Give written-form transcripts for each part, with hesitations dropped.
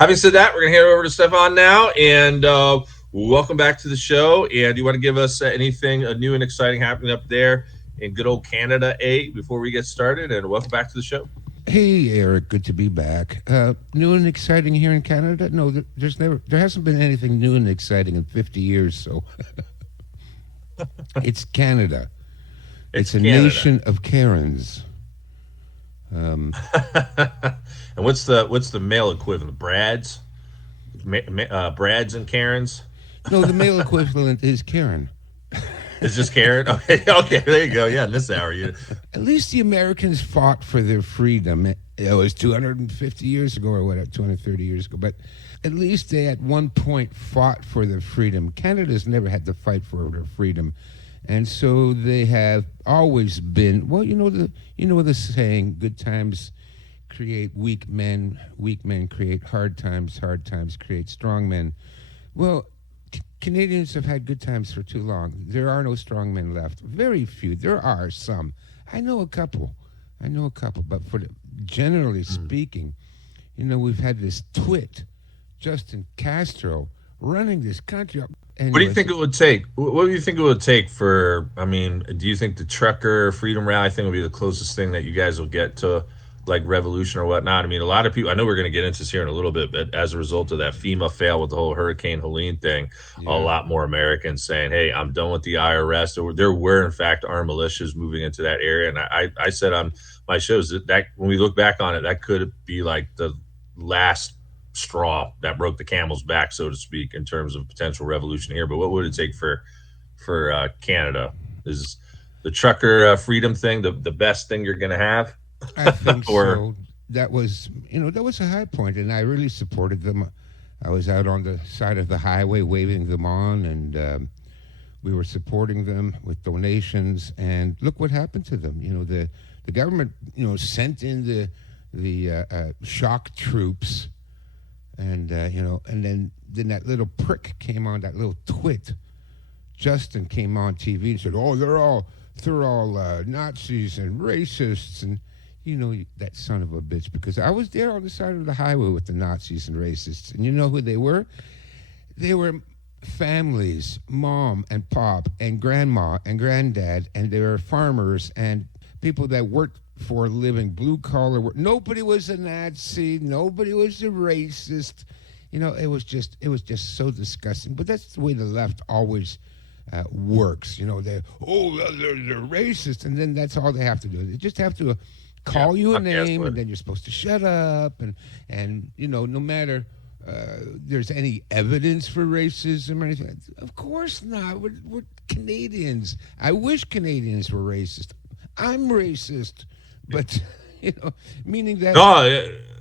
Having said that, we're going to hand it over to Stefan now, and welcome back to the show. And you want to give us anything new and exciting happening up there in good old Canada, before we get started? And welcome back to the show. Hey, Eric, good to be back. New and exciting here in Canada? No, there hasn't been anything new and exciting in 50 years. So it's Canada. It's a Canada. nation of Karens. And what's the male equivalent? Brads, Brads and Karens. No, the male equivalent is Karen. It's just Karen. Okay, okay, there you go. Yeah, in this hour, At least the Americans fought for their freedom. It was 250 years ago or whatever, 230 years ago. But at least they at one point fought for their freedom. Canada's never had to fight for their freedom. And so they have always been, well, you know the saying, good times create weak men create hard times create strong men. Well, Canadians have had good times for too long. There are no strong men left. Very few. There are some. I know a couple, but generally speaking, we've had this twit, Justin Castro, running this country up. What do you think it would take? What do you think it would take for? I mean, do you think the trucker freedom rally thing will be the closest thing that you guys will get to like revolution or whatnot? I mean, a lot of people. I know we're going to get into this here in a little bit, but as a result of that FEMA fail with the whole Hurricane Helene thing, a lot more Americans saying, "Hey, I'm done with the IRS." There were in fact armed militias moving into that area, and I said on my shows that when we look back on it, that could be like the last straw that broke the camel's back, so to speak, in terms of potential revolution here. But what would it take for Canada? Is the trucker freedom thing the best thing you're going to have? I think so. That was a high point, and I really supported them. I was out on the side of the highway waving them on, and we were supporting them with donations. And look what happened to them. The government sent in the shock troops. And and then that little prick came on, that little twit. Justin came on TV and said, "Oh, they're all Nazis and racists," and that son of a bitch. Because I was there on the side of the highway with the Nazis and racists, and you know who they were? They were families, mom and pop and grandma and granddad, and they were farmers and people that worked for a living, blue collar work. Nobody was a Nazi. Nobody was a racist. It was just so disgusting. But that's the way the left always works. They're racist, and then that's all they have to do. They just have to call you a name, and then you're supposed to shut up. And no matter there's any evidence for racism or anything, of course not. We're Canadians. I wish Canadians were racist. I'm racist. But, meaning that... No,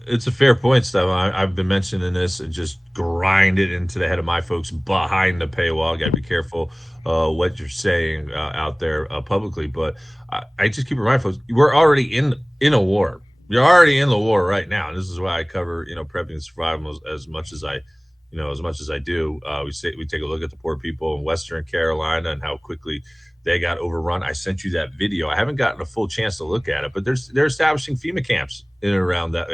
it's a fair point, Stefan. I've been mentioning this and just grind it into the head of my folks behind the paywall. Got to be careful what you're saying out there publicly. But I just keep reminding folks, we're already in a war. You're already in the war right now. And this is why I cover, prepping and survival as much as I do. We take a look at the poor people in Western Carolina and how quickly they got overrun. I sent you that video. I haven't gotten a full chance to look at it, but they're establishing FEMA camps in and around that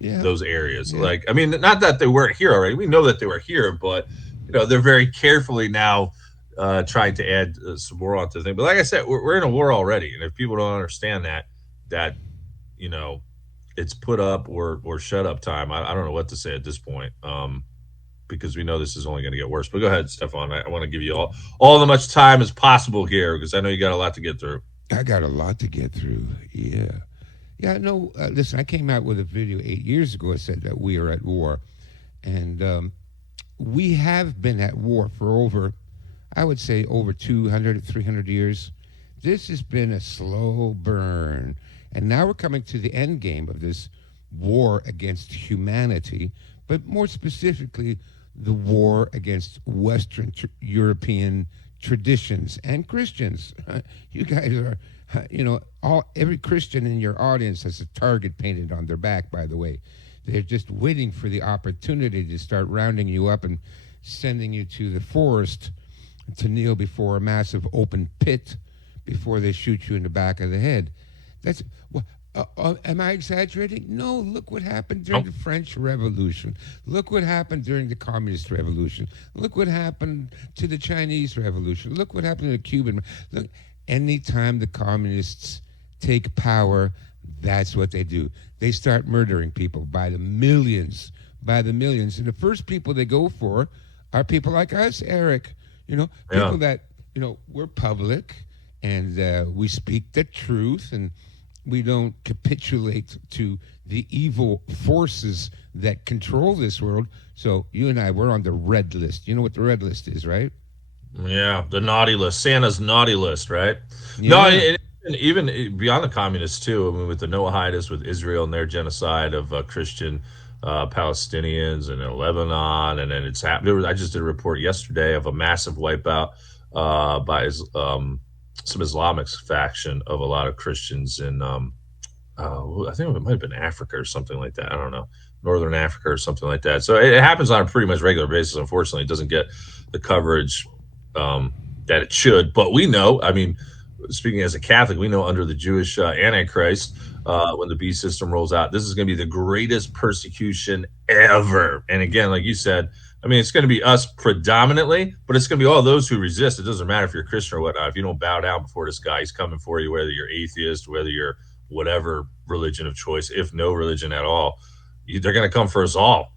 those areas. Yeah. I mean, not that they weren't here already. We know that they were here, but they're very carefully now trying to add some more onto the thing. But like I said, we're in a war already, and if people don't understand that it's put up or shut up time. I don't know what to say at this point. Because we know this is only going to get worse. But go ahead, Stefan. I want to give you all the much time as possible here because I know you got a lot to get through. I got a lot to get through, yeah. Yeah, no, listen, I came out with a video 8 years ago that said that we are at war. And we have been at war for over 200, 300 years. This has been a slow burn. And now we're coming to the end game of this war against humanity, but more specifically, the war against Western European traditions and Christians. You guys are, every Christian in your audience has a target painted on their back, by the way. They're just waiting for the opportunity to start rounding you up and sending you to the forest to kneel before a massive open pit before they shoot you in the back of the head. Am I exaggerating? No, look what happened during Nope. the French Revolution. Look what happened during the Communist Revolution. Look what happened to the Chinese Revolution. Look what happened to the Cuban. Look, anytime the communists take power, that's what they do. They start murdering people by the millions, by the millions. And the first people they go for are people like us, Eric. Yeah. People that, we're public and we speak the truth and we don't capitulate to the evil forces that control this world. So you and I, we're on the red list. You know what the red list is, right? Yeah, the naughty list, Santa's naughty list, right? No, Yeah. and even beyond the communists too. I mean, with the Noahidas, with Israel and their genocide of Christian Palestinians, and in Lebanon, and then it's happened. I just did a report yesterday of a massive wipeout by some Islamic faction of a lot of Christians in, I think it might have been Africa or something like that. I don't know, Northern Africa or something like that. So it happens on a pretty much regular basis. Unfortunately, it doesn't get the coverage that it should. But we know, I mean, speaking as a Catholic, we know under the Jewish Antichrist, when the beast system rolls out, this is going to be the greatest persecution ever. And again, like you said, I mean, it's going to be us predominantly, but it's going to be all those who resist. It doesn't matter if you're a Christian or whatnot. If you don't bow down before this guy, he's coming for you, whether you're atheist, whether you're whatever religion of choice, if no religion at all, they're going to come for us all.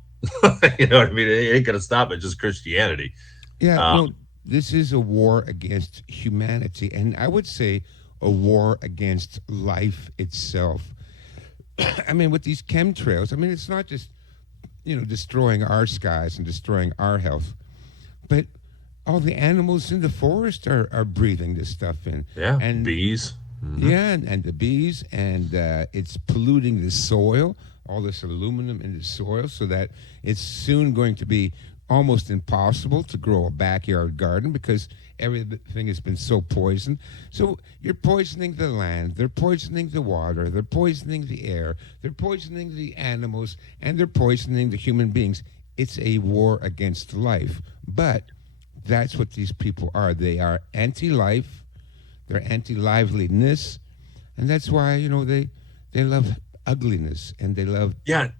You know what I mean? It ain't going to stop at just Christianity. Yeah, Um, this is a war against humanity, and I would say a war against life itself. I mean, with these chemtrails, I mean, it's not just, destroying our skies and destroying our health, but all the animals in the forest are breathing this stuff in. yeah, And bees. yeah, and the bees, and it's polluting the soil, all this aluminum in the soil, so that it's soon going to be almost impossible to grow a backyard garden because everything has been so poisoned. So you're poisoning the land, they're poisoning the water, they're poisoning the air, they're poisoning the animals, and they're poisoning the human beings. It's a war against life. But that's what these people are. They are anti-life, they're anti-liveliness, and that's why, they love ugliness and they love. Yeah,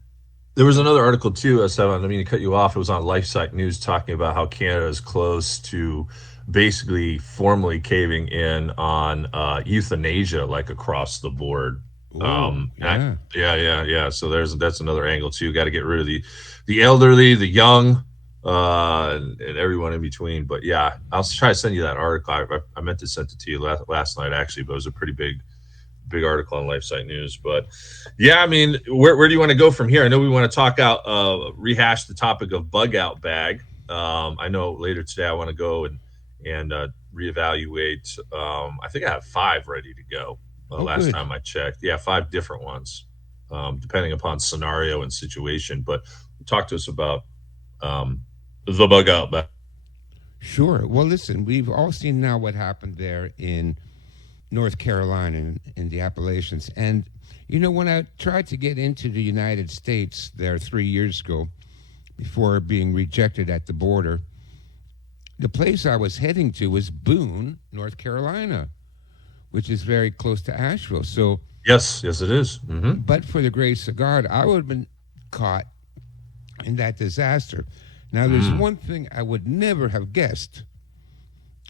there was another article too, Stefan. I mean to cut you off. It was on LifeSite News talking about how Canada is close to basically formally caving in on euthanasia, like across the board. Ooh, yeah. Yeah. So that's another angle too. Got to get rid of the elderly, the young, and everyone in between. But yeah, I'll try to send you that article. I meant to send it to you last night actually, but it was a pretty big article on LifeSite News. But yeah, I mean, where do you want to go from here? I know we want to rehash the topic of Bugout bag. I know later today I want to go and reevaluate. I think I have 5 ready to go. Last Good. time I checked, yeah, 5 different ones, depending upon scenario and situation. But talk to us about the Bugout bag. Sure. Well, listen, we've all seen now what happened there in North Carolina in the Appalachians. And, when I tried to get into the United States there 3 years ago, before being rejected at the border, the place I was heading to was Boone, North Carolina, which is very close to Asheville. So, Yes, it is. but for the grace of God, I would have been caught in that disaster. Now, there's one thing I would never have guessed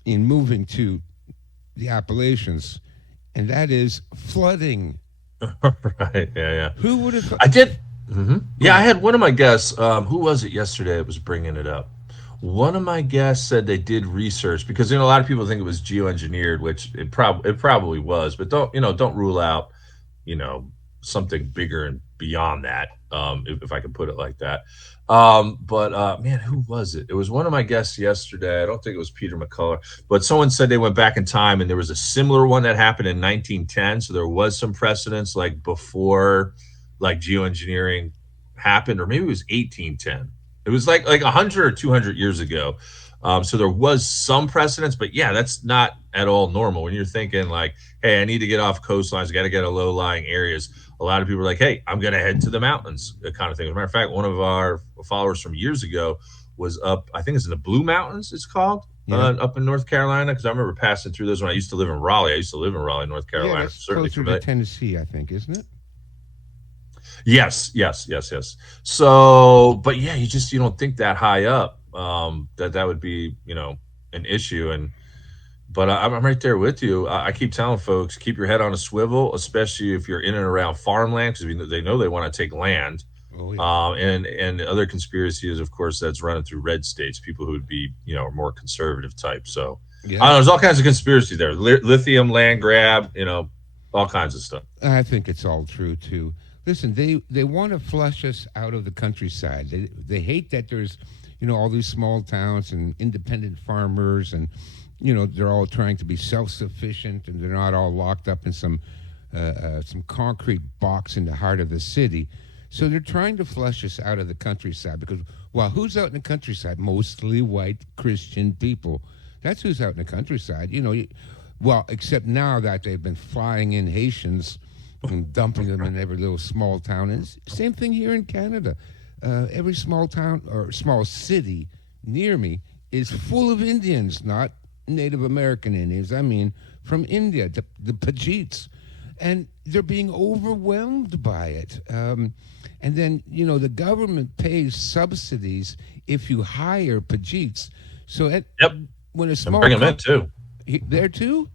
in moving to the Appalachians, and that is flooding. Right. Yeah. Who would have? I did. Yeah, I had one of my guests. Who was it yesterday that was bringing it up? One of my guests said they did research because a lot of people think it was geoengineered, which it probably was, but don't rule out something bigger and beyond that, if I can put it like that. But man, who was it? It was one of my guests yesterday. I don't think it was Peter McCullough, but someone said they went back in time and there was a similar one that happened in 1910. So there was some precedence like before, like geoengineering happened, or maybe it was 1810. It was like 100 or 200 years ago. So there was some precedence, but yeah, that's not at all normal. When you're thinking like, hey, I need to get off coastlines, got to get to low-lying areas. A lot of people are like, hey, I'm going to head to the mountains, kind of thing. As a matter of fact, one of our followers from years ago was up, I think it's in the Blue Mountains, it's called, up in North Carolina, because I remember passing through those when I used to live in Raleigh. I used to live in Raleigh, North Yeah, Carolina. that's Certainly closer to Tennessee, I think, isn't it? Yes. So, but yeah, you don't think that high up, that would be, an issue. And but I'm right there with you. I keep telling folks, keep your head on a swivel, especially if you're in and around farmland, because they know they want to take land. Oh yeah. And the other conspiracy is, of course, that's running through red states, people who would be, more conservative type. So I Yeah. don't know, there's all kinds of conspiracy there. Lithium, land grab, all kinds of stuff. I think it's all true too. Listen, they want to flush us out of the countryside. They hate that there's, all these small towns and independent farmers, and they're all trying to be self-sufficient, and they're not all locked up in some concrete box in the heart of the city. So they're trying to flush us out of the countryside because, well, who's out in the countryside? Mostly white Christian people. That's who's out in the countryside. Well, except now that they've been flying in Haitians and dumping them in every little small town. And same thing here in Canada. Every small town or small city near me is full of Indians, not Native American Indians. I mean, from India, the Pajeets. And they're being overwhelmed by it. And then, the government pays subsidies if you hire Pajeets. So Yep. when a And small bring them in too. there too?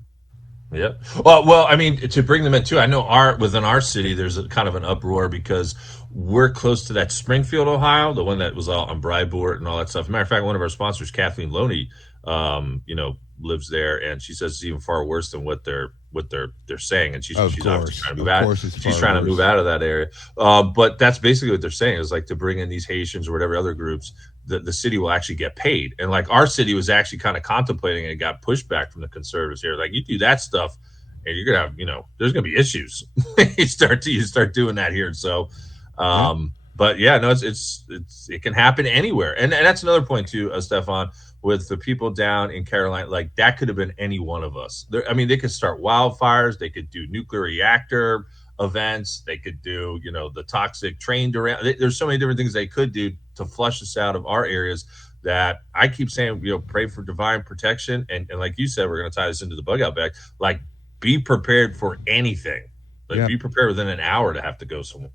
Yeah. Well, I mean, to bring them in too. I know within our city, there's a kind of an uproar because we're close to that Springfield, Ohio, the one that was all on Bribort and all that stuff. Matter of fact, one of our sponsors, Kathleen Loney, lives there, and she says it's even far worse than what they're saying, and she's Of obviously course. trying to move Of out. course it's She's far trying to move worse. out of that area. But that's basically what they're saying is like to bring in these Haitians or whatever other groups, the city will actually get paid. And like our city was actually kind of contemplating and got pushback from the conservatives here. Like you do that stuff and you're gonna have, there's gonna be issues. you start doing that here. So Yeah. but yeah, no, it can happen anywhere. And that's another point too, Stefan, with the people down in Carolina, like that could have been any one of us. I mean, they could start wildfires, they could do nuclear reactor events, they could do, the toxic train around. There's so many different things they could do to flush us out of our areas that I keep saying, pray for divine protection. And like you said, we're going to tie this into the bug out bag. Like, be prepared for anything. Like, Yeah. be prepared within an hour to have to go somewhere.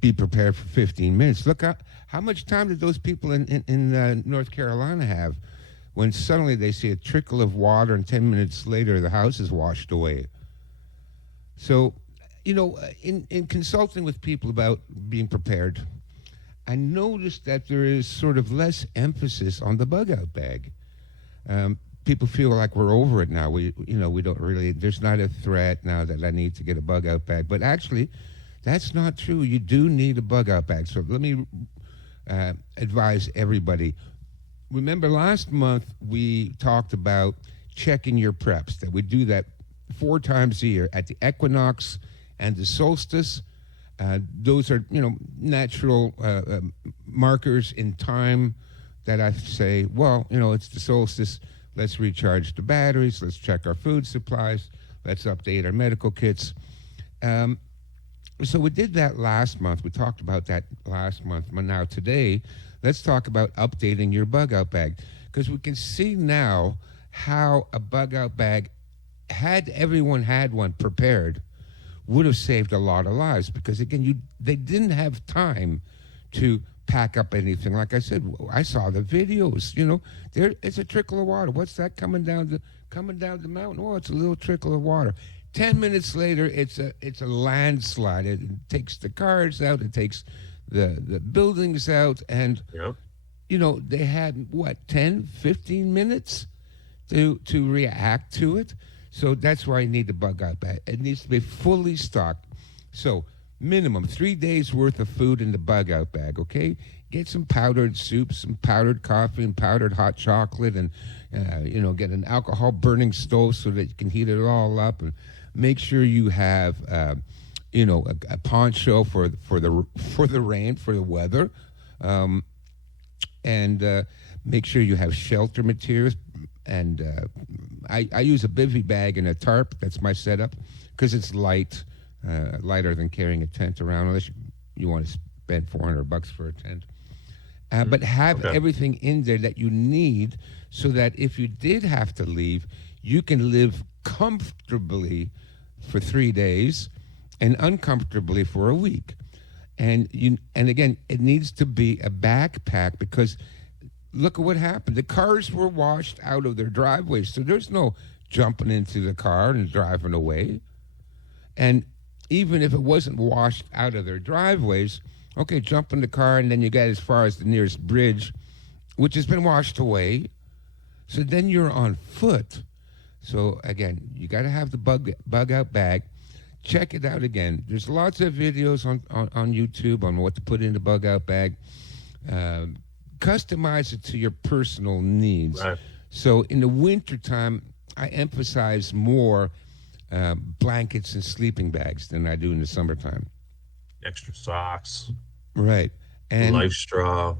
Be prepared for 15 minutes. Look, how much time did those people in North Carolina have when suddenly they see a trickle of water and 10 minutes later the house is washed away? So, in consulting with people about being prepared, I noticed that there is sort of less emphasis on the bug out bag. People feel like we're over it now. We don't really, there's not a threat now that I need to get a bug out bag. But actually, that's not true. You do need a bug out bag. So let me advise everybody. Remember last month we talked about checking your preps, that we do that 4 times a year at the equinox and the solstice. Those are, natural markers in time that I say, well, it's the solstice. Let's recharge the batteries. Let's check our food supplies. Let's update our medical kits. So we did that last month. We talked about that last month. But now today, let's talk about updating your bug out bag, because we can see now how a bug out bag, had everyone had one prepared, would have saved a lot of lives. Because again, they didn't have time to pack up anything. Like I said, I saw the videos. There it's a trickle of water. What's that coming down the mountain? Oh, it's a little trickle of water. 10 minutes later, it's a landslide. It takes the cars out. It takes the buildings out. And, Yep. They had, 10, 15 minutes to react to it. So that's why you need the bug out bag. It needs to be fully stocked. So minimum 3 days worth of food in the bug out bag, okay? Get some powdered soup, some powdered coffee, and powdered hot chocolate, and, get an alcohol burning stove so that you can heat it all up. And make sure you have, a poncho for the rain, for the weather, and make sure you have shelter materials. And I use a bivy bag and a tarp. That's my setup because it's light, lighter than carrying a tent around, unless you want to spend $400 for a tent. But have everything in there that you need so that if you did have to leave, you can live comfortably for 3 days and uncomfortably for a week. And again, it needs to be a backpack because look at what happened. The cars were washed out of their driveways, so there's no jumping into the car and driving away. And even if it wasn't washed out of their driveways, okay, jump in the car and then you get as far as the nearest bridge, which has been washed away. So then you're on foot. So again, you got to have the bug out bag. Check it out again. There's lots of videos on YouTube on what to put in the bug out bag. Customize it to your personal needs. Right. So in the wintertime, I emphasize more blankets and sleeping bags than I do in the summertime. Extra socks. Right. And life straw.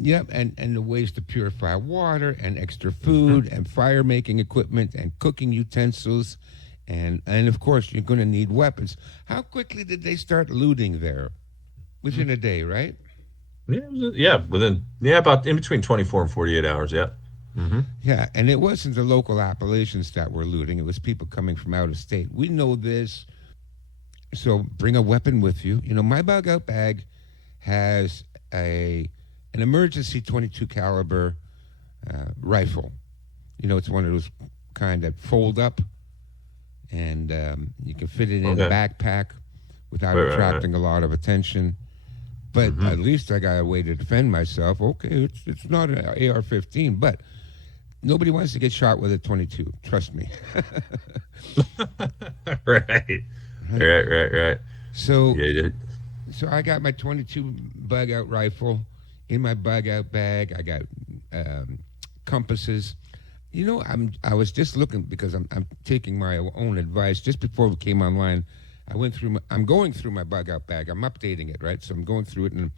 Yep, and the ways to purify water and extra food and fire making equipment and cooking utensils. And of course, you're going to need weapons. How quickly did they start looting there? Within a day, right? About in between 24 and 48 hours, yeah. Mm-hmm. Yeah, and it wasn't the local Appalachians that were looting. It was people coming from out of state. We know this. So bring a weapon with you. You know, my bug out bag has an emergency 22 caliber rifle. You know, it's one of those kind that fold up, and you can fit it in a backpack without attracting a lot of attention. But at least I got a way to defend myself. Okay, it's not an AR-15, but nobody wants to get shot with a 22. Trust me. Right. So I got my 22 bug out rifle in my bug out bag. I got compasses. You know, I was just looking because I'm taking my own advice. Just before we came online, I'm going through my bug out bag. I'm updating it, right? So I'm going through it, and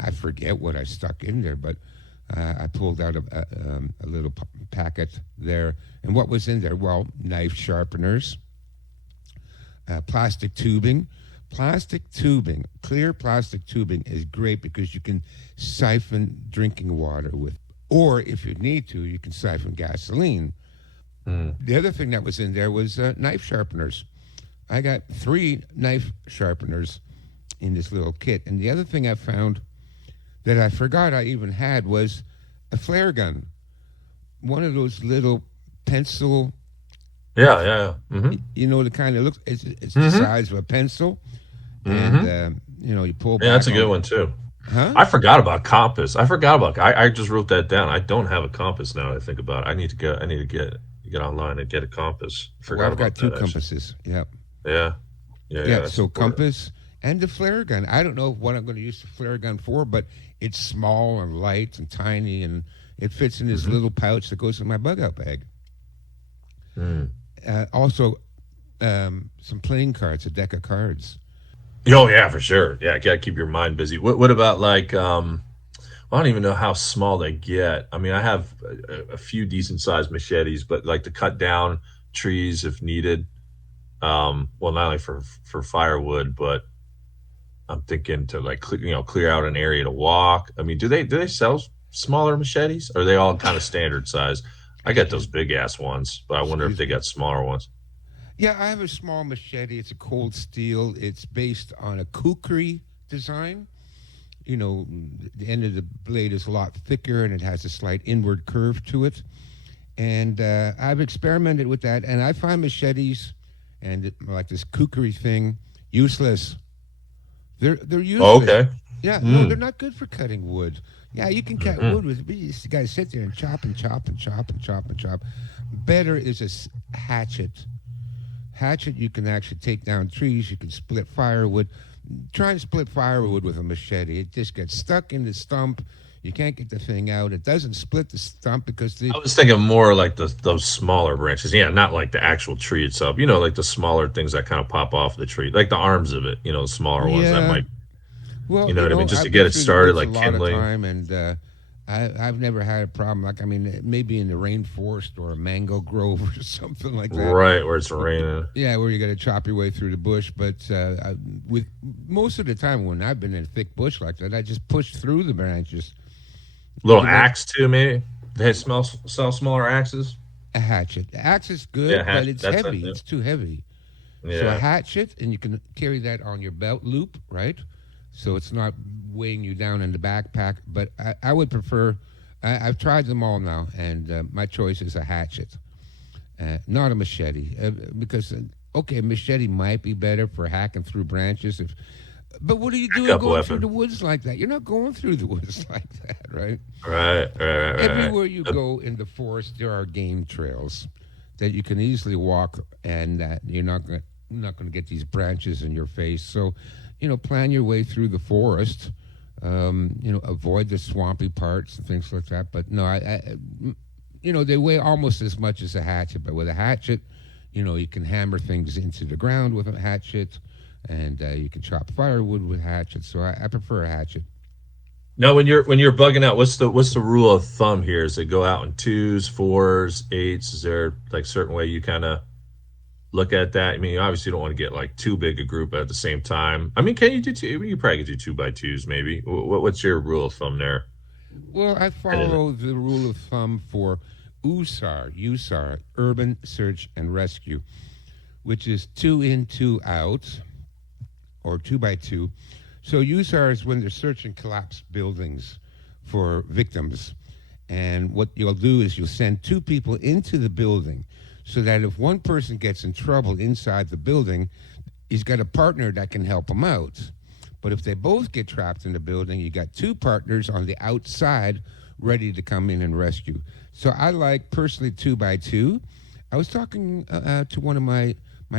I forget what I stuck in there, but I pulled out a little packet there, and what was in there? Well, knife sharpeners, plastic tubing. Clear plastic tubing is great because you can siphon drinking water with, or if you need to, you can siphon gasoline. The other thing that was in there was knife sharpeners. I got 3 knife sharpeners in this little kit. And the other thing I found that I forgot I even had was a flare gun. One of those little pencil. Yeah. Mm-hmm. You know, the kind of looks, it's the size of a pencil. And, you pull back. Yeah, that's a good one, too. Huh? I forgot about compass. I just wrote that down. I don't have a compass now that I think about it. I need to get online and get a compass. I've got 2 compasses. Yep. Yeah. So compass and the flare gun. I don't know what I'm going to use the flare gun for, but it's small and light and tiny, and it fits in this little pouch that goes in my bug out bag. Also, some playing cards, a deck of cards. Oh yeah, for sure. Yeah, got to keep your mind busy. What about like? I don't even know how small they get. I mean, I have a few decent sized machetes, but like to cut down trees if needed. Well, not only for firewood, but I'm thinking to like clear out an area to walk. I mean, do they sell smaller machetes? Or are they all kind of standard size? I got those big ass ones, but I wonder if they got smaller ones. Yeah, I have a small machete. It's a cold steel. It's based on a kukri design. You know, the end of the blade is a lot thicker and it has a slight inward curve to it. And I've experimented with that, and I find machetes and like this kukri thing useless. They're useless. Oh, okay. Yeah, no, they're not good for cutting wood. Yeah, you can cut wood with, but you just got to sit there and chop and chop and chop and chop and chop. Better is a hatchet. Hatchet, you can actually take down trees. You can split firewood. Try and split firewood with a machete. It just gets stuck in the stump. You can't get the thing out. It doesn't split the stump because I was thinking more like those smaller branches. Yeah, not like the actual tree itself. You know, like the smaller things that kind of pop off the tree, like the arms of it. You know, the smaller ones that might. Well, you know what I mean, just to get it started, like kindling. A lot of time, and I've never had a problem. Like, I mean, maybe in the rainforest or a mango grove or something like that. Right, where it's raining. Yeah, where you got to chop your way through the bush. But with most of the time when I've been in a thick bush like that, I just push through the branches. Little axe too, maybe. They sell smaller axes. A hatchet. The axe is good, but it's heavy. It's too heavy. So a Yeah. hatchet, and you can carry that on your belt loop, right? So it's not weighing you down in the backpack. But I would prefer. I've tried them all now, and my choice is a hatchet, not a machete, because okay, machete might be better for hacking through branches. If, but what are you doing Backup going through weapon. the woods like that? You're not going through the woods like that, right? Right, right, right, Everywhere you right. go in the forest, there are game trails that you can easily walk, and that you're not going to get these branches in your face. So, plan your way through the forest. Avoid the swampy parts and things like that. But no, they weigh almost as much as a hatchet. But with a hatchet, you can hammer things into the ground with a hatchet, and you can chop firewood with hatchets. So I prefer a hatchet. Now, when you're bugging out, what's the rule of thumb here? Is it go out in twos, fours, eights? Is there like certain way you kind of look at that? I mean, you obviously don't want to get like too big a group at the same time. I mean, can you do two? You probably could do two by twos, maybe. What's your rule of thumb there? Well, I And follow the rule of thumb for USAR, Urban Search and Rescue, which is two in, two out, or two by two. So USAR is when they're searching collapsed buildings for victims. And what you'll do is you'll send two people into the building so that if one person gets in trouble inside the building, he's got a partner that can help him out. But if they both get trapped in the building, you got two partners on the outside ready to come in and rescue. So I like personally two by two. I was talking to one of my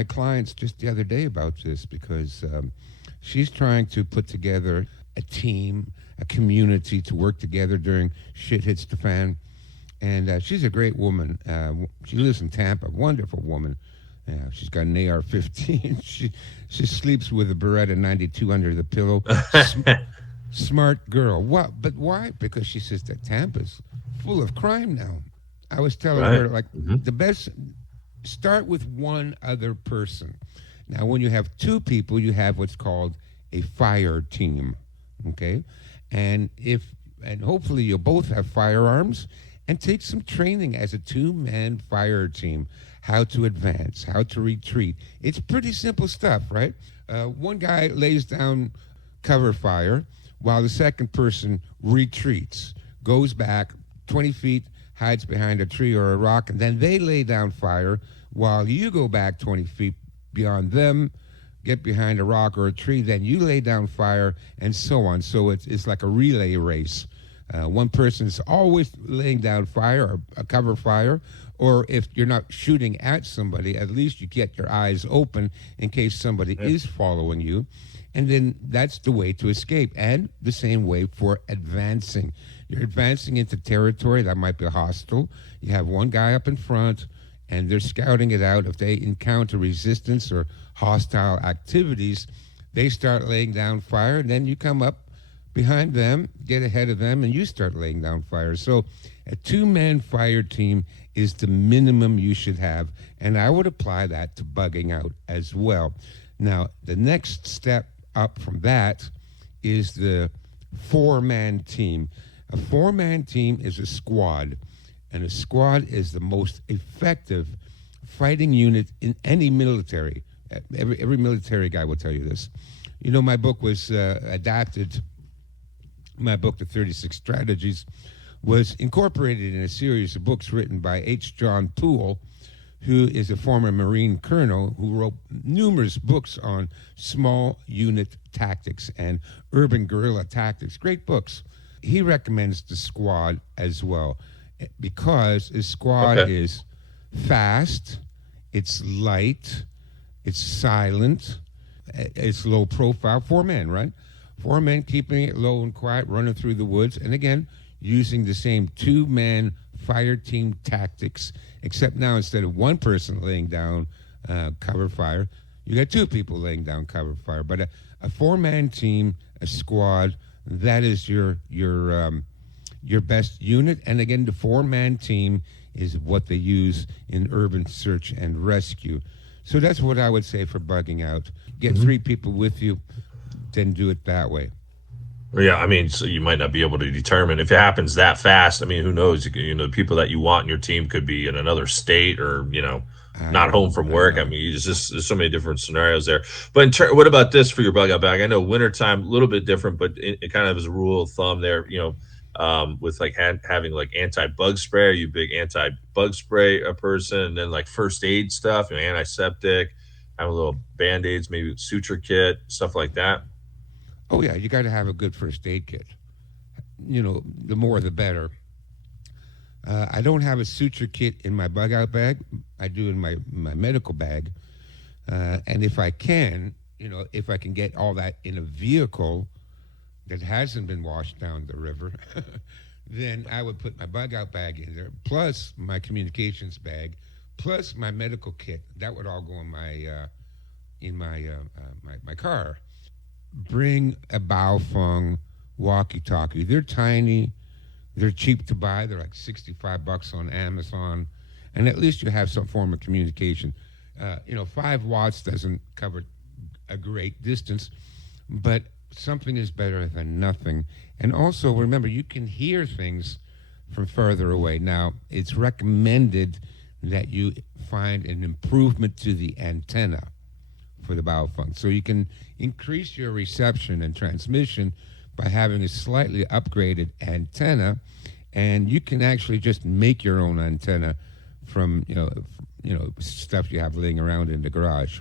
clients just the other day about this because she's trying to put together a team, a community to work together during shit hits the fan. And she's a great woman. She lives in Tampa, wonderful woman. Yeah, she's got an AR-15. She sleeps with a Beretta 92 under the pillow. Smart girl. What? But why? Because she says that Tampa's full of crime now. I was telling right. her like Hmm. the best. Start with one other person. Now, when you have two people, you have what's called a fire team. Okay, and hopefully you'll both have firearms and take some training as a two-man fire team, how to advance, how to retreat. It's pretty simple stuff, right? One guy lays down cover fire while the second person retreats, goes back 20 feet, hides behind a tree or a rock, and then they lay down fire while you go back 20 feet beyond them, get behind a rock or a tree, then you lay down fire, and so on. So it's like a relay race. One person is always laying down fire or a cover fire, or if you're not shooting at somebody, at least you get your eyes open in case somebody Yeah. is following you. And then that's the way to escape. And the same way for advancing. You're advancing into territory that might be hostile. You have one guy up in front, and they're scouting it out. If they encounter resistance or hostile activities, they start laying down fire, and then you come up behind them, get ahead of them, and you start laying down fire. So a two-man fire team is the minimum you should have, and I would apply that to bugging out as well. Now, the next step up from that is the four-man team. A four-man team is a squad, and a squad is the most effective fighting unit in any military. Every military guy will tell you this. You know, my book was adapted. My book, The 36 Strategies, was incorporated in a series of books written by H. John Poole, who is a former Marine colonel who wrote numerous books on small unit tactics and urban guerrilla tactics. Great books. He recommends the squad as well because a squad Okay. is fast, it's light, it's silent, it's low profile. Four men, right? Four men keeping it low and quiet, running through the woods, and again, using the same two-man fire team tactics, except now instead of one person laying down cover fire, you got two people laying down cover fire. But a four-man team, a squad, that is your best unit. And again, the four-man team is what they use in urban search and rescue. So that's what I would say for bugging out. Get three people with you, then do it that way. Well, yeah, I mean, so you might not be able to determine if it happens that fast. I mean, who knows? The people that you want in your team could be in another state, or not home from I work. I know. mean, there's so many different scenarios there. But what about this for your bug out bag? I know wintertime a little bit different, but it kind of is a rule of thumb there. With like having like anti bug spray. Are you a big anti bug spray a person? And then like first aid stuff, antiseptic, have a little band aids, maybe suture kit, stuff like that. Oh yeah, you got to have a good first aid kit. The more the better. I don't have a suture kit in my bug out bag. I do in my medical bag. And if I can, if I can get all that in a vehicle that hasn't been washed down the river, then I would put my bug out bag in there, plus my communications bag, plus my medical kit. That would all go in my car. Bring a Baofeng walkie-talkie. They're tiny. They're cheap to buy. They're like $65 on Amazon, and at least you have some form of communication. 5 watts doesn't cover a great distance, but something is better than nothing. And also, remember, you can hear things from further away. Now, it's recommended that you find an improvement to the antenna for the Baofeng, so you can increase your reception and transmission by having a slightly upgraded antenna, and you can actually just make your own antenna from stuff you have laying around in the garage.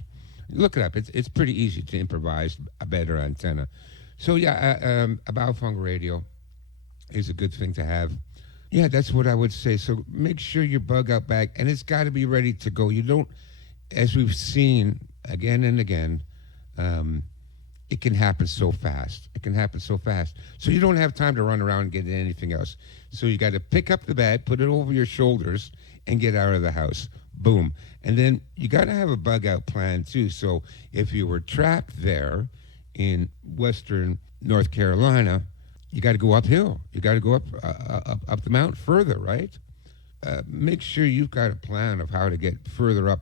Look it up. It's pretty easy to improvise a better antenna. So yeah, a Baofeng radio is a good thing to have. Yeah, that's what I would say. So make sure your bug out bag, and it's got to be ready to go. You don't, as we've seen again and again, it can happen so fast. It can happen so fast. So you don't have time to run around and get anything else. So you got to pick up the bag, put it over your shoulders, and get out of the house. Boom. And then you got to have a bug out plan too. So if you were trapped there in western North Carolina, you got to go uphill. You got to go up the mountain further, right? Make sure you've got a plan of how to get further up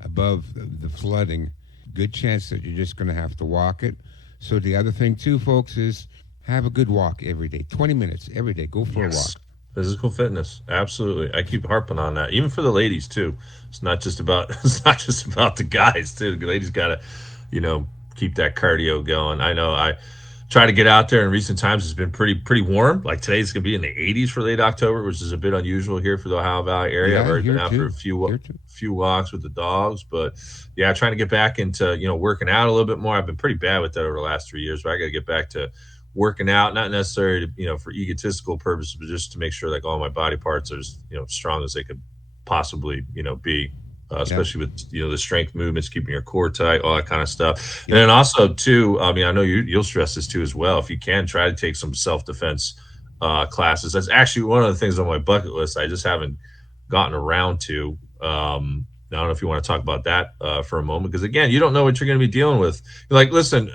above the flooding. Good chance that you're just going to have to walk it. So the other thing too, folks, is have a good walk every day. 20 minutes every day. Go for a walk. Physical fitness, absolutely. I keep harping on that, even for the ladies too. It's not just about the guys too. The ladies got to, keep that cardio going. I know I try to get out there in recent times. It's been pretty warm. Like today's gonna be in the 80s for late October, which is a bit unusual here for the Ohio Valley area. I've already been out for a few walks with the dogs, but yeah, trying to get back into working out a little bit more. I've been pretty bad with that over the last 3 years, but I got to get back to working out, not necessarily to, for egotistical purposes, but just to make sure like all my body parts are as strong as they could possibly be. Especially with the strength movements, keeping your core tight, all that kind of stuff. And then also too, I know you'll stress this too as well. If you can, try to take some self-defense classes. That's actually one of the things on my bucket list. I just haven't gotten around to. I don't know if you want to talk about that for a moment, because again, you don't know what you're going to be dealing with. Like, listen,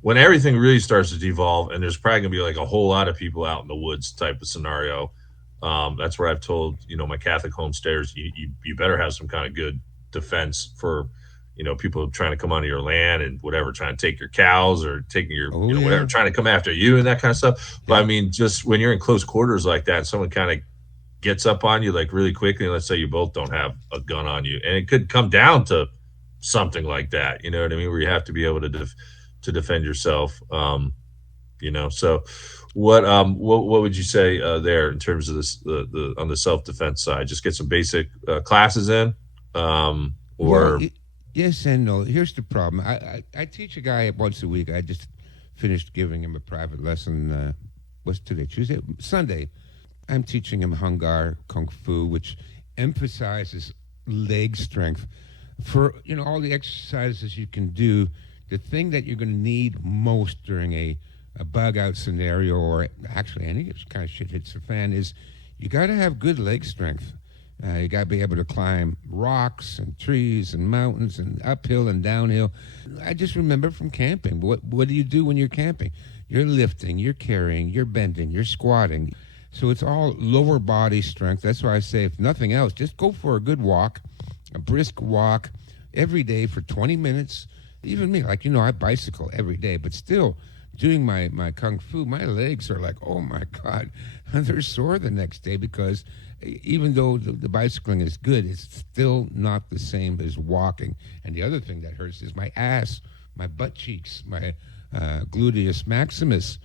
when everything really starts to devolve, and there's probably going to be like a whole lot of people out in the woods type of scenario. That's where I've told my Catholic homesteaders, you better have some kind of good defense for people trying to come onto your land and whatever, trying to take your cows or taking your whatever, trying to come after you and that kind of stuff. But I mean, just when you're in close quarters like that, and someone kind of gets up on you like really quickly, and let's say you both don't have a gun on you, and it could come down to something like that, you know what I mean, where you have to be able to defend yourself. So what would you say there in terms of this the on the self-defense side? Just get some basic classes in, or well, yes and no. Here's the problem. I teach a guy once a week. I just finished giving him a private lesson. What's today? Tuesday, Sunday. I'm teaching him Hung Gar Kung Fu, which emphasizes leg strength. For all the exercises you can do, the thing that you're going to need most during a bug out scenario, or actually any kind of shit hits the fan, is you got to have good leg strength. You got to be able to climb rocks and trees and mountains and uphill and downhill. I just remember from camping. What do you do when you're camping? You're lifting, you're carrying, you're bending, you're squatting. So it's all lower body strength. That's why I say, if nothing else, just go for a good walk, a brisk walk every day for 20 minutes. Even me, I bicycle every day, but still, doing my kung fu, my legs are like, oh my God, they're sore the next day because even though the bicycling is good, it's still not the same as walking. And the other thing that hurts is my ass, my butt cheeks, my gluteus maximus,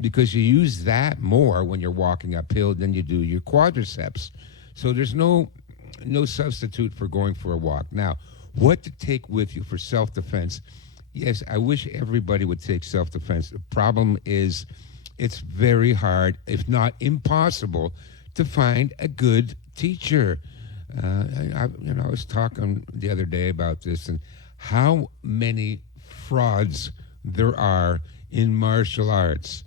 because you use that more when you're walking uphill than you do your quadriceps. So there's no substitute for going for a walk. Now, what to take with you for self-defense? Yes, I wish everybody would take self-defense. The problem is it's very hard, if not impossible, to find a good teacher. I was talking the other day about this and how many frauds there are in martial arts.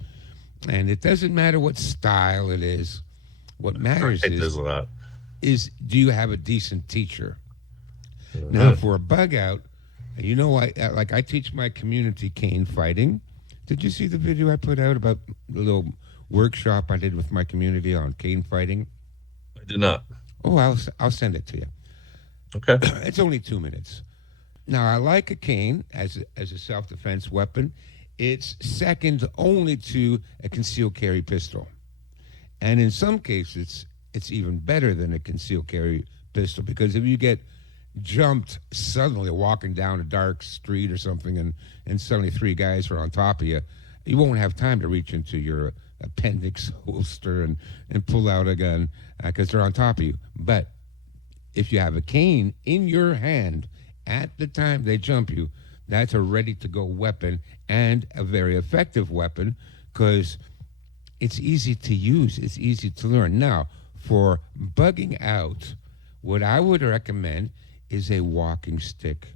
And it doesn't matter what style it is. What matters is do you have a decent teacher? Mm-hmm. Now, for a bug out, I teach my community cane fighting. Did you see the video I put out about the little workshop I did with my community on cane fighting? I did not. Oh, I'll send it to you. Okay. It's only 2 minutes. Now, I like a cane as a self-defense weapon. It's second only to a concealed carry pistol. And in some cases, it's even better than a concealed carry pistol because if you get jumped suddenly walking down a dark street or something and suddenly 3 guys are on top of you, you won't have time to reach into your appendix holster and pull out a gun because they're on top of you. But if you have a cane in your hand at the time they jump you, that's a ready-to-go weapon and a very effective weapon because it's easy to use. It's easy to learn. Now, for bugging out, what I would recommend is a walking stick.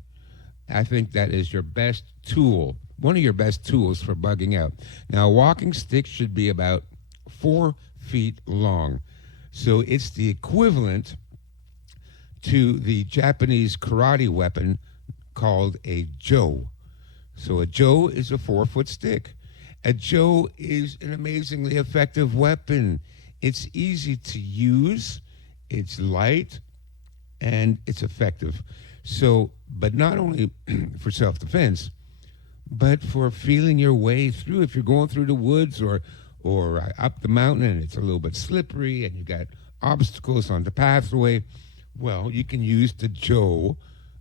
I think that is your best tool, one of your best tools for bugging out. Now, a walking stick should be about 4 feet long. So it's the equivalent to the Japanese karate weapon called a jo. So a jo is a 4-foot stick. A jo is an amazingly effective weapon. It's easy to use, it's light, and it's effective. So, but not only for self-defense, but for feeling your way through. If you're going through the woods or up the mountain and it's a little bit slippery and you got obstacles on the pathway, well, you can use the jo,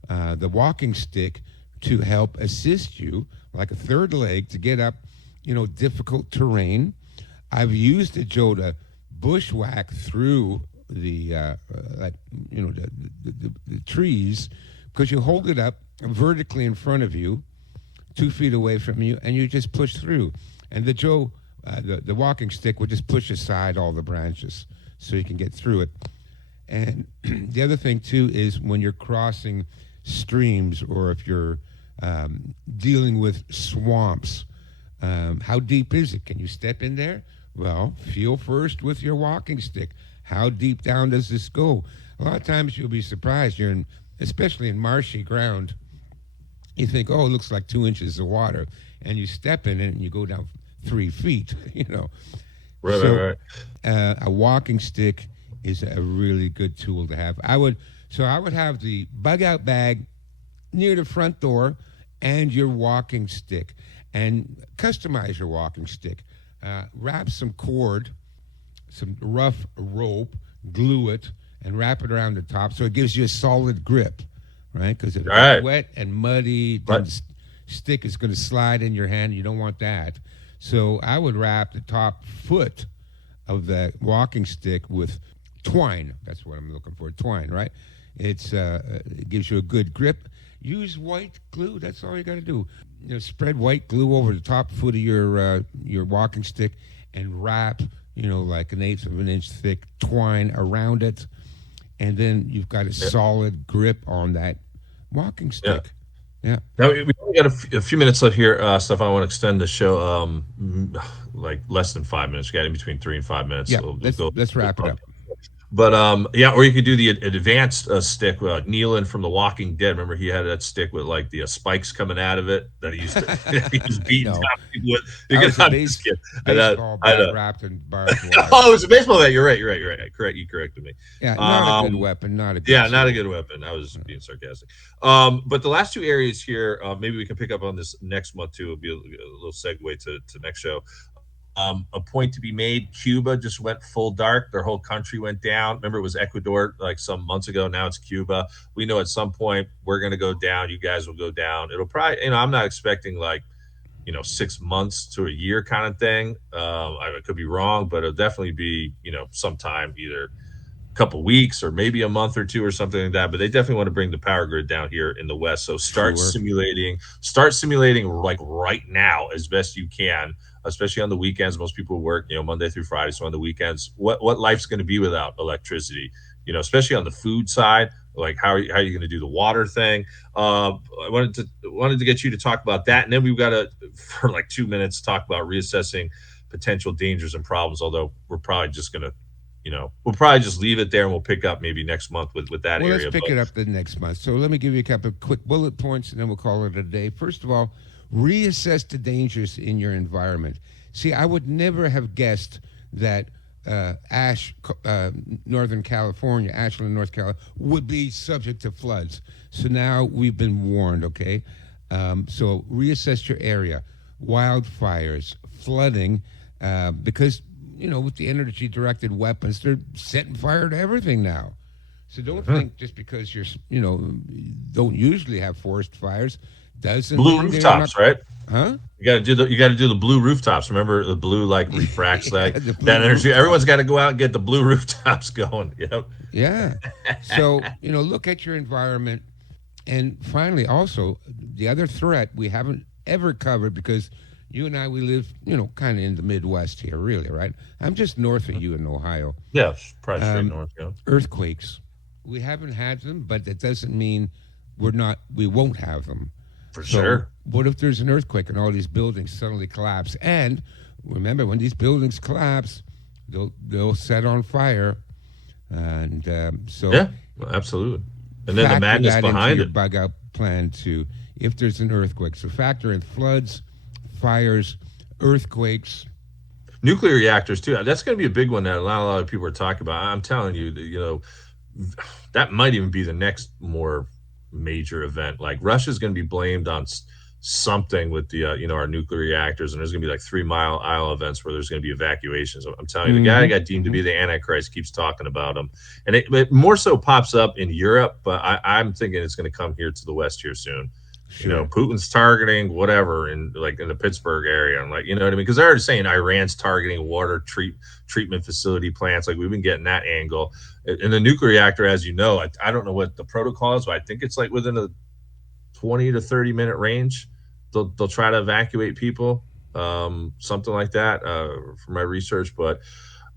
the walking stick, to help assist you, like a third leg, to get up, difficult terrain. I've used the jo to bushwhack through the trees because you hold it up vertically in front of you, 2 feet away from you, and you just push through. And the jo, the walking stick, will just push aside all the branches so you can get through it. And the other thing, too, is when you're crossing streams or if you're dealing with swamps, how deep is it? Can you step in there? Well, feel first with your walking stick. How deep down does this go? A lot of times you'll be surprised. Especially in marshy ground, you think, oh, it looks like 2 inches of water. And you step in it and you go down 3 feet, Right. A walking stick is a really good tool to have. I would have the bug out bag near the front door and your walking stick. And customize your walking stick. Wrap some cord, some rough rope, glue it, and wrap it around the top so it gives you a solid grip, right? Because if it's wet and muddy, then the stick is going to slide in your hand. You don't want that. So I would wrap the top foot of the walking stick with twine. That's what I'm looking for, twine, right? It gives you a good grip. Use white glue. That's all you got to do. Spread white glue over the top foot of your walking stick and wrap, like 1/8 of an inch thick twine around it, and then you've got a solid grip on that walking stick. Yeah. Now we only got a few minutes left here, Stefan. I want to extend the show like less than 5 minutes. We got in between 3 and 5 minutes. Yeah. Let's wrap it up. But yeah, or you could do the advanced stick. Nealon from The Walking Dead. Remember, he had that stick with like the spikes coming out of it that he used to he was beating No, down people with. You that can, was a I'm just kidding. baseball I bat know. wrapped in barbed wire. Oh, it was a baseball bat. You're right. You're right. You're right. Correct. You corrected me. Yeah, not a good weapon, not a good Yeah, not a tool. good weapon. I was being sarcastic. But the last two areas here, maybe we can pick up on this next month too. It'll be a little segue to next show. A point to be made: Cuba just went full dark. Their whole country went down. Remember, it was Ecuador like some months ago. Now it's Cuba. We know at some point we're going to go down. You guys will go down. It'll probably, I'm not expecting like 6 months to a year kind of thing. I could be wrong, but it'll definitely be sometime either couple weeks or maybe a month or two or something like that. But they definitely want to bring the power grid down here in the West. So Sure. start simulating like right now as best you can, especially on the weekends. Most people work, Monday through Friday. So on the weekends, what life's going to be without electricity, especially on the food side. Like how are you going to do the water thing? I wanted to get you to talk about that, and then we've got to for like 2 minutes talk about reassessing potential dangers and problems. Although we're probably just going to we'll probably just leave it there and we'll pick up maybe next month with that Well, let's area. pick But it up the next month. So let me give you a couple of quick bullet points, and then we'll call it a day. First of all, reassess the dangers in your environment. See, I would never have guessed that Northern California, Ashland, North Carolina, would be subject to floods. So now we've been warned, okay? So reassess your area. Wildfires, flooding, because, with the energy-directed weapons, they're setting fire to everything now. So don't think just because don't usually have forest fires doesn't blue mean they're rooftops, not, right? huh? You got to do the blue rooftops. Remember the blue like refracts Yeah, like the blue that energy. rooftop. Everyone's got to go out and get the blue rooftops going. Yep. Yeah. So, look at your environment. And finally, also, the other threat we haven't ever covered because you and I, we live, kind of in the Midwest here, really, right? I'm just north of you in Ohio. Yeah, probably straight north. Yeah. Earthquakes. We haven't had them, but that doesn't mean we won't have them. For So sure. what if there's an earthquake and all these buildings suddenly collapse? And remember, when these buildings collapse, they'll set on fire. And so Yeah, absolutely. And then the factor madness that behind into it. your bug out plan too. If there's an earthquake, so factor in floods, fires, earthquakes. Nuclear reactors too. That's going to be a big one that a lot of people are talking about. I'm telling you, that might even be the next more major event. Like Russia's going to be blamed on something with the our nuclear reactors, and there's going to be like 3 Mile Isle events where there's going to be evacuations. I'm telling you, the guy that got deemed to be the Antichrist keeps talking about them, and it more so pops up in Europe, but I'm thinking it's going to come here to the West here soon. Sure. Putin's targeting whatever in the Pittsburgh area, and like, what I mean? Because they're already saying Iran's targeting water treatment facility plants. Like we've been getting that angle. In the nuclear reactor, as you know, I don't know what the protocol is, but I think it's like within a 20 to 30-minute range. They'll try to evacuate people, something like that, from my research. But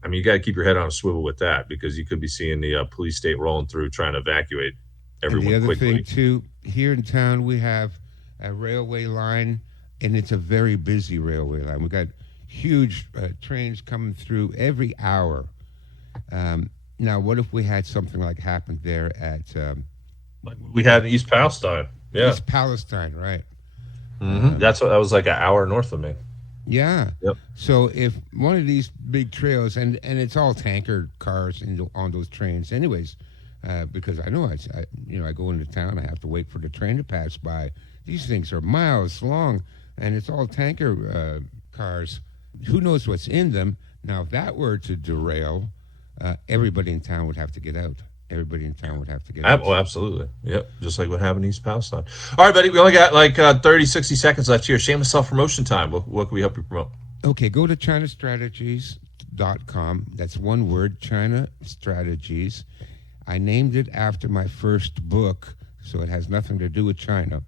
I mean, you got to keep your head on a swivel with that because you could be seeing the police state rolling through trying to evacuate And everyone the other quickly. thing too, here in town we have a railway line, and it's a very busy railway line. We've got huge trains coming through every hour. Now, what if we had something like happened there at Like we had in East Palestine. Yeah. East Palestine, right? That was like an hour north of me. Yeah. Yep. So if one of these big trails, and it's all tanker cars on those trains, anyways, because I know I go into town, I have to wait for the train to pass by. These things are miles long, and it's all tanker cars. Who knows what's in them? Now, if that were to derail, everybody in town would have to get out. Everybody in town would have to get out. Oh, absolutely. Yep. Just like what happened in East Palestine. All right, buddy. We only got like 30, 60 seconds left here. Shameless self-promotion time. What can we help you promote? Okay, go to chinastrategies.com. That's one word, China Strategies. I named it after my first book, so it has nothing to do with China.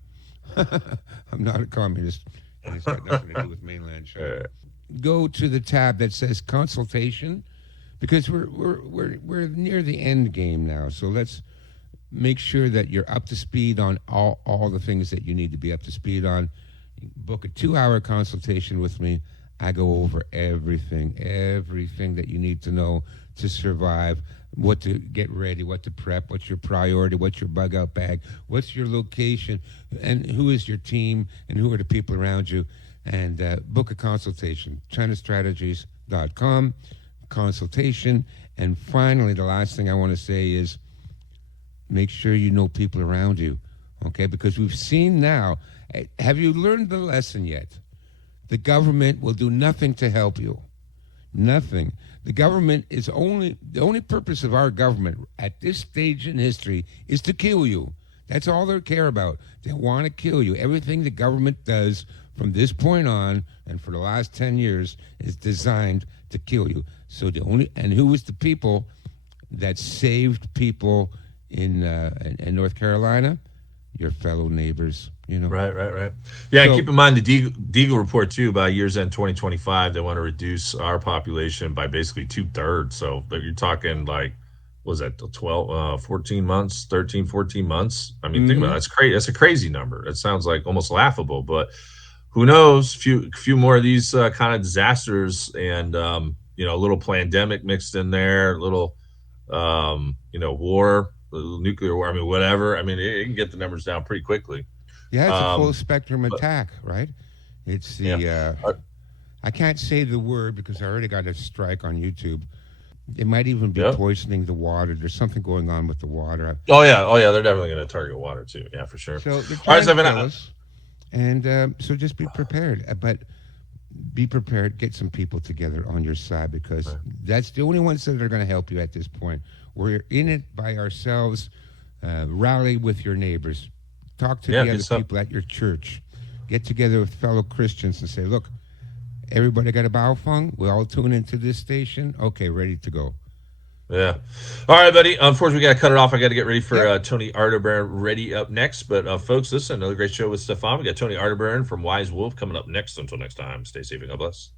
I'm not a communist, and it's got nothing to do with mainland China. Go to the tab that says consultation, because we're near the end game now. So let's make sure that you're up to speed on all the things that you need to be up to speed on. Book a 2-hour consultation with me. I go over everything that you need to know to survive, what to get ready, what to prep, what's your priority, what's your bug out bag, what's your location, and who is your team, and who are the people around you. And book a consultation, chinastrategies.com, consultation. And finally, the last thing I want to say is make sure you know people around you, okay? Because we've seen now, have you learned the lesson yet? The government will do nothing to help you. Nothing. The government is the only purpose of our government at this stage in history is to kill you. That's all they care about. They want to kill you. Everything the government does from this point on and for the last 10 years is designed to kill you. So and who was the people that saved people in North Carolina? Your fellow neighbors. Right. Yeah, so, and keep in mind the Deagle report too. By year's end 2025, they want to reduce our population by basically 2/3. So you're talking like, what was that 14 months, 13, 14 months? I mean, think about it. That's crazy. That's a crazy number. It sounds like almost laughable, but who knows? Few more of these kind of disasters, and a little pandemic mixed in there, a little war, a little nuclear war. I mean, whatever. I mean, it can get the numbers down pretty quickly. Yeah, it's a full spectrum attack, right? It's the I can't say the word because I already got a strike on YouTube. It might even be poisoning the water. There's something going on with the water. Oh yeah, they're definitely going to target water too. Yeah, for sure. So they're trying to kill us, and so just be prepared. But be prepared. Get some people together on your side because that's the only ones that are going to help you at this point. We're in it by ourselves. Rally with your neighbors. Talk to the other people at your church. Get together with fellow Christians and say, look, everybody got a Baofeng? We all tune into this station? Okay, ready to go. Yeah. All right, buddy. Unfortunately, we got to cut it off. I got to get ready for Tony Arterburn ready up next. But, folks, listen, another great show with Stefan. We got Tony Arterburn from Wise Wolf coming up next. Until next time, stay safe and God bless.